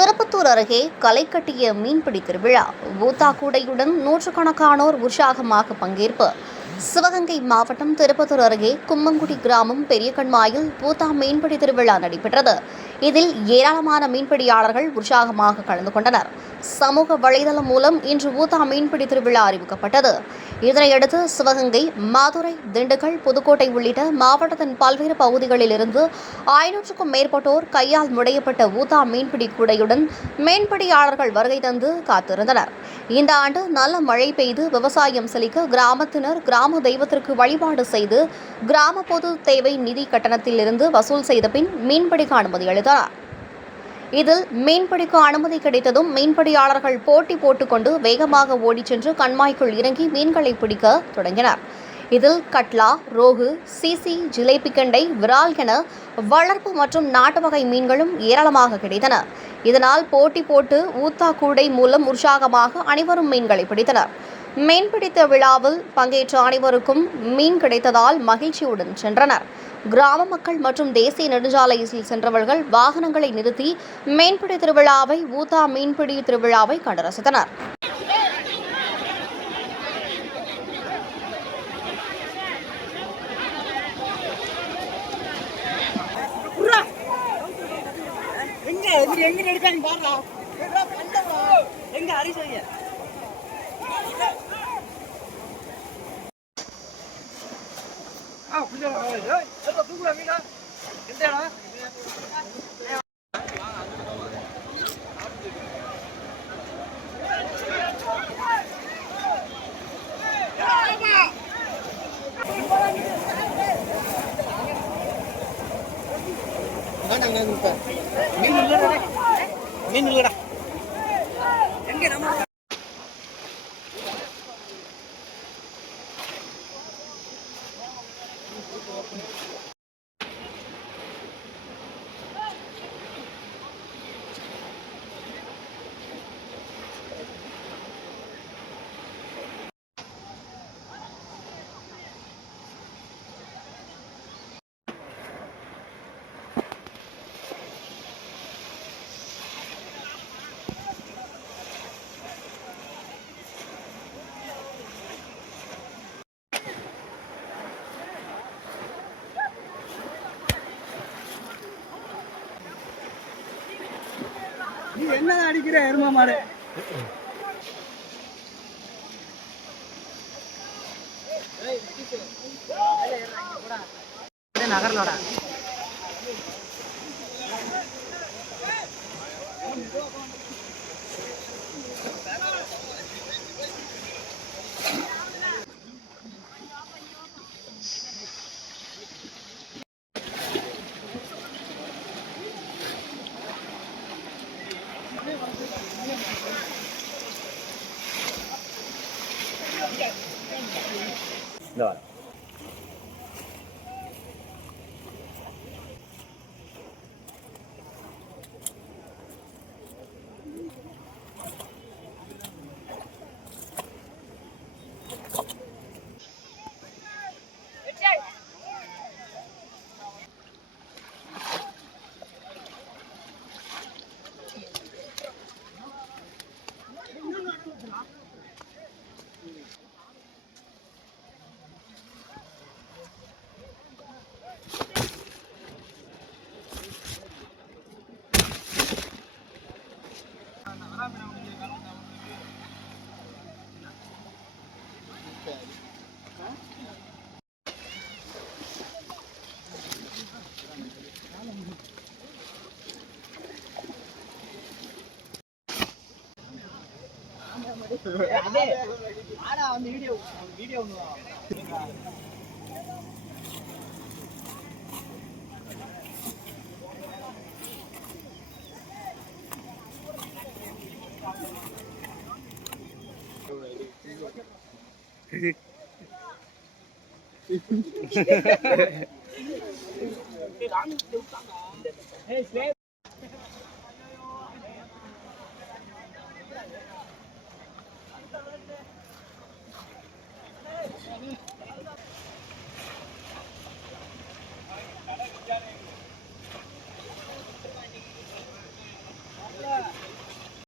திருப்பத்தூர் அருகே களை கட்டிய மீன்பிடி திருவிழா. ஊத்தாக்கூடையுடன் நூற்றுக்கணக்கானோர் உற்சாகமாக பங்கேற்பு. சிவகங்கை மாவட்டம் திருப்பத்தூர் அருகே கும்மங்குடி கிராமம் பெரிய கண்மாயில் ஊத்தா மீன்பிடி திருவிழா நடைபெற்றது. இதில் ஏராளமான மீன்பிடியாளர்கள் உற்சாகமாக கலந்து கொண்டனர். சமூக வலைதளம் மூலம் இன்று ஊத்தா மீன்பிடி திருவிழா அறிவிக்கப்பட்டது. இதனையடுத்து சிவகங்கை, மதுரை, திண்டுக்கல், புதுக்கோட்டை உள்ளிட்ட மாவட்டத்தின் பல்வேறு பகுதிகளில் இருந்து 500க்கும் மேற்பட்டோர் கையால் முடையப்பட்ட ஊத்தா மீன்பிடி கூடையுடன் மீன்பிடியாளர்கள் வருகை தந்து காத்திருந்தனர். இந்த ஆண்டு நல்ல மழை பெய்து விவசாயம் செழிக்க கிராமத்தினர் கிராம தெய்வத்திற்கு வழிபாடு செய்து கிராம பொது தேவை நிதி கட்டணத்தில் இருந்து வசூல் செய்த பின் மீன்பிடிக்க அனுமதி அளித்தனர். இதில் மீன்பிடிக்க அனுமதி கிடைத்ததும் மீன்பிடியாளர்கள் போட்டி போட்டுக்கொண்டு வேகமாக ஓடிச் சென்று கண்மாய்க்குள் இறங்கி மீன்களை பிடிக்க தொடங்கினர். இதில் கட்லா, ரோகு, சீசி, ஜிலேபி கெண்டை, விரால் என வளர்ப்பு மற்றும் நாட்டு வகை மீன்களும் ஏராளமாக கிடைத்தன. இதனால் போட்டி போட்டு ஊத்தா கூடை மூலம் உற்சாகமாக அனைவரும் மீன்களை பிடித்தனர். மீன்பிடித்த விழாவில் பங்கேற்ற அனைவருக்கும் மீன் கிடைத்ததால் மகிழ்ச்சியுடன் சென்றனர். கிராம மக்கள் மற்றும் தேசிய நெடுஞ்சாலையில் சென்றவர்கள் வாகனங்களை நிறுத்தி மீன்பிடி திருவிழாவை ஊத்தா மீன்பிடி திருவிழாவை கண்டு ரசித்தனர். மீன் இல்லடா எங்க நம்ம நீ என்ன அடிக்கிற எருமா மாடு? நகர்லோட வீடியோ